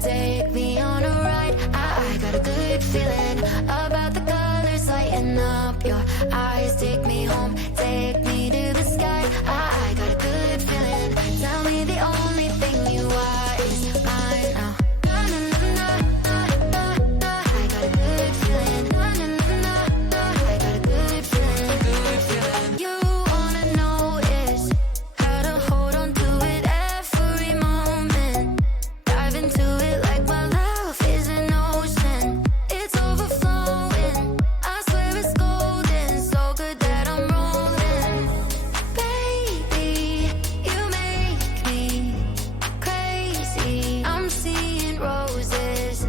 take me on a ride. I got a good feeling about the colors lighting up. Your eyes take me home, take me to the sky. I got a good feeling. Tell me the only thing you are is mine now. Na na na na na na. I got a good feeling. Na na na na na. I got a good feeling. Good feeling. You wanna know is how to hold on to it every moment. Dive into it like my love is an ocean. It's overflowing. I swear it's golden. So good that I'm rolling. Baby, you make me crazy. I'm seeing roses.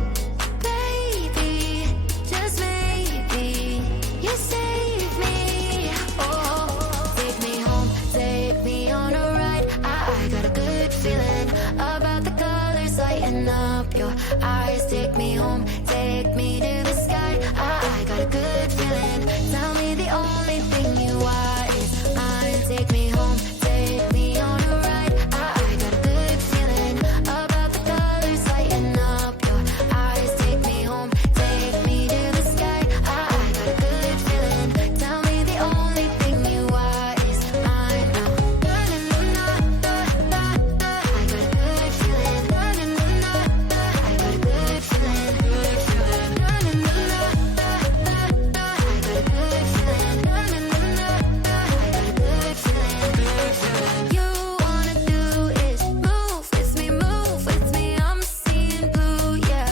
Baby, just maybe you save me. Oh, take me home, take me on a ride. I got a good feeling about the colors lighting up. Your eyes take me home, take me to the sky. I got a good feeling. Tell me the only thing you are is mine. Take me home, take me on a ride. I got a good feeling about the colors lighting up. Your eyes take me home, take me to the sky. I got a good feeling. Tell me the only thing you are is mine now. Na na na na na na. I got a good feeling. Na na na na na. I got a good feeling. Good feeling. Na na na na na na. I got a good feeling. Na na na na na. I got a good feeling. Good feeling. You wanna do is move with me, move with me. I'm seeing blue, yeah.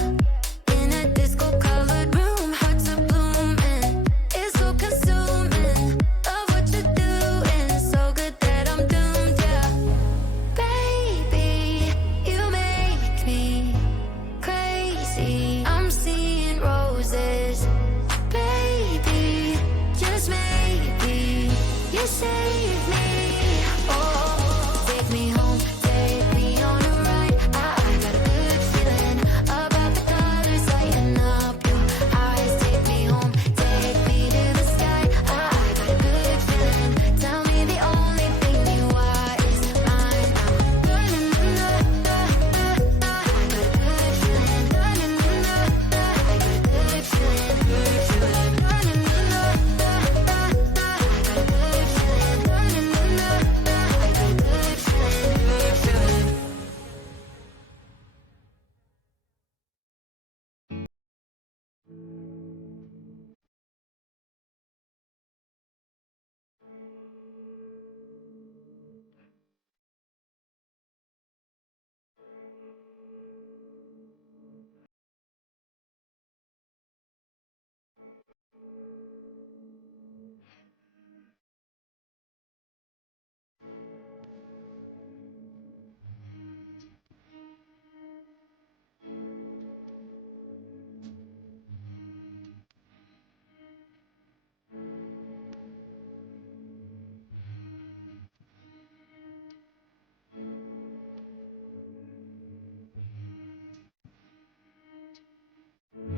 In a disco-colored room, hearts are blooming. It's so consuming. Love what you're doing, so good that I'm doomed, yeah. Baby, you make me crazy. I'm seeing roses. Baby, just maybe you say